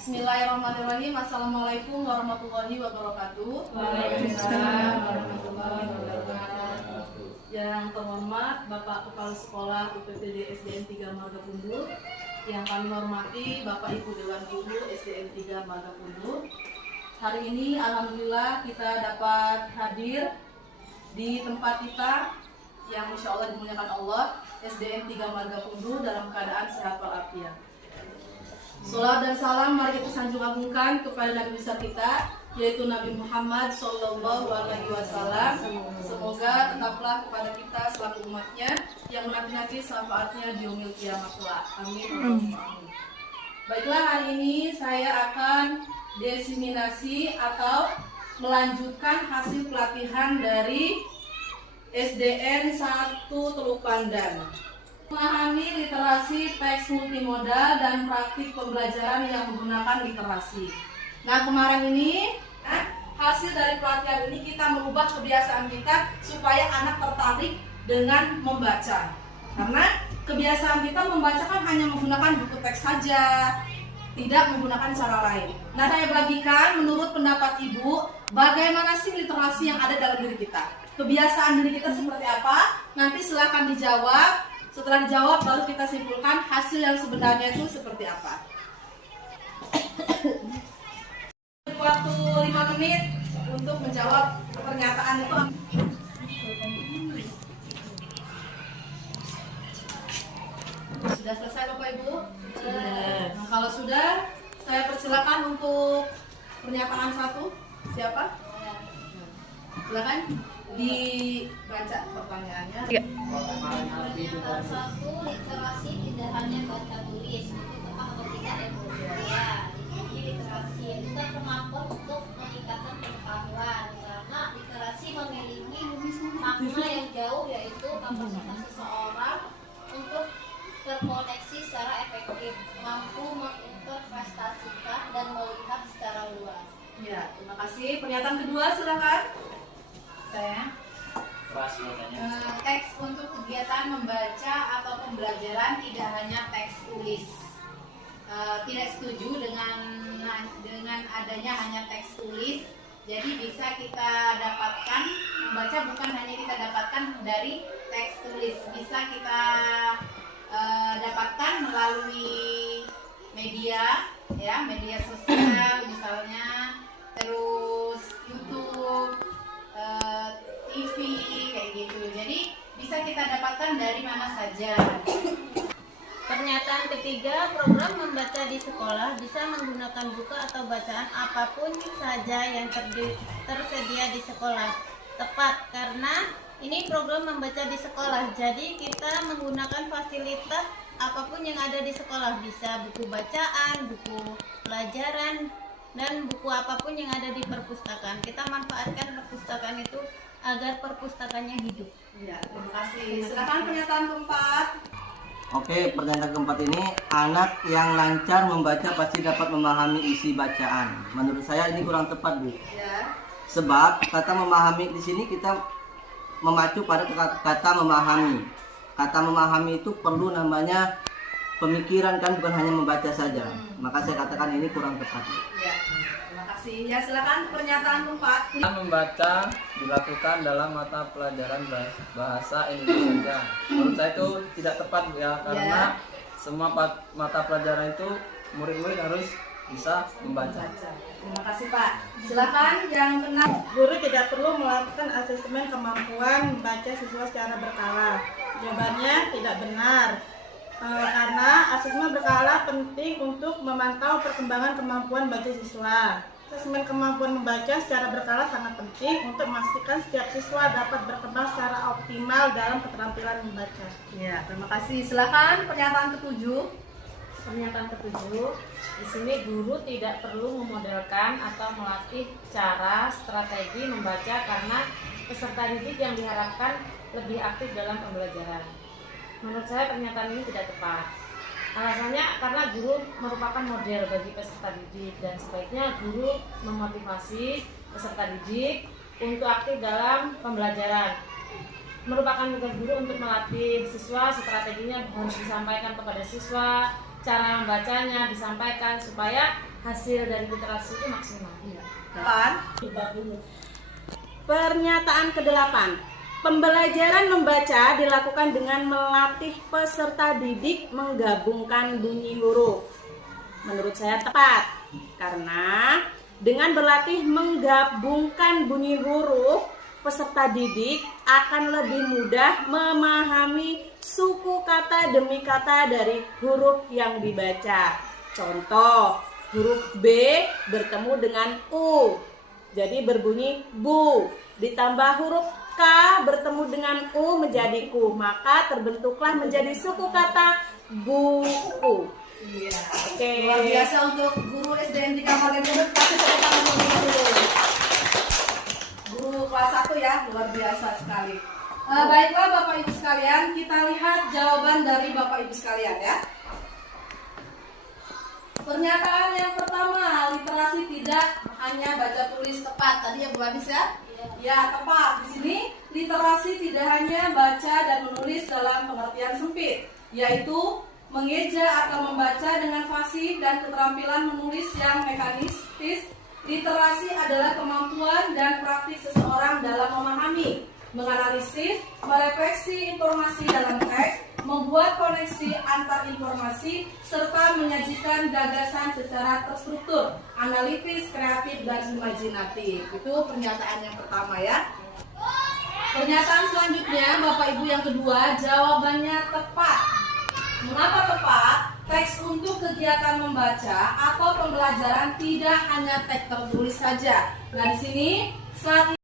Bismillahirrahmanirrahim. Assalamualaikum warahmatullahi wabarakatuh. Waalaikumsalam warahmatullahi wabarakatuh. Yang terhormat Bapak Kepala Sekolah UPTD SDN 3 Margapundur, yang kami hormati Bapak Ibu Dewan Guru SDN 3 Margapundur. Hari ini alhamdulillah kita dapat hadir di tempat kita yang insya Allah dimuliakan Allah, SDN 3 Margapundur dalam keadaan sehat walafiat. Salawat dan salam mari kita sanjung agungkan kepada Nabi besar kita, yaitu Nabi Muhammad Sallallahu Alaihi Wasallam. Semoga tetaplah kepada kita selaku umatnya yang menanti-nanti syafaatnya di yaumil kiamat kelak. Amin. Baiklah, hari ini saya akan diseminasi atau melanjutkan hasil pelatihan dari SDN 1 Teluk Pandan. Memahami literasi teks multimodal dan praktik pembelajaran yang menggunakan literasi. Nah, kemarin ini hasil dari pelatihan ini kita mengubah kebiasaan kita supaya anak tertarik dengan membaca. Karena kebiasaan kita membaca kan hanya menggunakan buku teks saja, tidak menggunakan cara lain. Nah, saya bagikan menurut pendapat Ibu, bagaimana sih literasi yang ada dalam diri kita? Kebiasaan diri kita seperti apa? Nanti silahkan dijawab. Setelah dijawab baru kita simpulkan hasil yang sebenarnya itu seperti apa. Waktu 5 menit untuk menjawab pernyataan itu. Sudah selesai Bapak Ibu? Sudah. Nah, kalau sudah, saya persilakan untuk pernyataan 1. Siapa? Silakan dibaca pertanyaannya. Pernyataan 1, literasi tidak hanya baca tulis, itu tepat atau tidak ya Bu? Ya, jadi literasi itu kan kemampuan untuk meningkatkan pengetahuan, karena literasi memiliki makna yang jauh, yaitu kapasitas seseorang untuk terkoneksi secara efektif, mampu menginterpretasikan dan melihat secara luas. Ya, terima kasih. Pernyataan kedua silakan. Saya teks untuk kegiatan membaca atau pembelajaran tidak hanya teks tulis. Tidak setuju dengan adanya hanya teks tulis. Jadi bisa kita dapatkan membaca bukan hanya kita dapatkan dari teks tulis, bisa kita dapatkan melalui media, ya, media sosial misalnya, terus YouTube, TV kayak gitu. Jadi bisa kita dapatkan dari mana saja. Pernyataan ketiga, program membaca di sekolah bisa menggunakan buku atau bacaan apapun saja yang tersedia di sekolah. Tepat, karena ini program membaca di sekolah, jadi kita menggunakan fasilitas apapun yang ada di sekolah. Bisa buku bacaan, buku pelajaran, dan buku apapun yang ada di perpustakaan. Kita manfaatkan perpustakaan itu agar perpustakaannya hidup. Ya, terima kasih. Silakan pernyataan keempat. Oke, pernyataan keempat ini, anak yang lancar membaca pasti dapat memahami isi bacaan. Menurut saya ini kurang tepat, Bu. Ya. Sebab kata memahami di sini kita memacu pada kata memahami. Kata memahami itu perlu namanya pemikiran, kan, bukan hanya membaca saja. Maka saya katakan ini kurang tepat. Ya, terima kasih. Ya, silakan pernyataan keempat. Membaca dilakukan dalam mata pelajaran bahasa Indonesia. Menurut saya itu tidak tepat, ya, karena semua mata pelajaran itu murid-murid harus bisa membaca. Terima kasih Pak. Silakan yang keenam. Guru tidak perlu melakukan asesmen kemampuan membaca siswa secara berkala. Jawabannya tidak benar. Karena asesmen berkala penting untuk memantau perkembangan kemampuan baca siswa. Asesmen kemampuan membaca secara berkala sangat penting untuk memastikan setiap siswa dapat berkembang secara optimal dalam keterampilan membaca. Ya, terima kasih. Silakan pernyataan ketujuh. Pernyataan ketujuh, di sini guru tidak perlu memodelkan atau melatih cara strategi membaca karena peserta didik yang diharapkan lebih aktif dalam pembelajaran. Menurut saya pernyataan ini tidak tepat. Alasannya karena guru merupakan model bagi peserta didik dan sebaiknya guru memotivasi peserta didik untuk aktif dalam pembelajaran. Merupakan tugas guru untuk melatih siswa, strateginya harus disampaikan kepada siswa, cara membacanya disampaikan supaya hasil dari literasi itu maksimal. Pernyataan ke-8. Pembelajaran membaca dilakukan dengan melatih peserta didik menggabungkan bunyi huruf. Menurut saya tepat, karena dengan berlatih menggabungkan bunyi huruf, peserta didik akan lebih mudah memahami suku kata demi kata dari huruf yang dibaca. Contoh, huruf B bertemu dengan U, jadi berbunyi bu. Ditambah huruf K bertemu dengan U menjadi ku, maka terbentuklah menjadi suku kata buku. Iya. Oke. Luar biasa untuk guru SDN 3 Marga Pundut. Kasih tepuk tangan dulu. Guru kelas 1 ya, luar biasa sekali. Baiklah Bapak Ibu sekalian, kita lihat jawaban dari Bapak Ibu sekalian ya. Pernyataan yang pertama, literasi tidak hanya baca tulis, tepat tadi ya Bu Anis ya? Ya tepat. Di sini literasi tidak hanya baca dan menulis dalam pengertian sempit, yaitu mengeja atau membaca dengan fasih dan keterampilan menulis yang mekanistis. Literasi adalah kemampuan dan praktik seseorang dalam memahami, menganalisis, merefleksi informasi dalam teks, membuat koneksi antar informasi, serta menyajikan gagasan secara terstruktur, analitis, kreatif, dan imajinatif. Itu pernyataan yang pertama ya. Pernyataan selanjutnya, Bapak Ibu yang kedua, jawabannya tepat. Mengapa tepat? Teks untuk kegiatan membaca atau pembelajaran tidak hanya teks tertulis saja. Nah di sini saat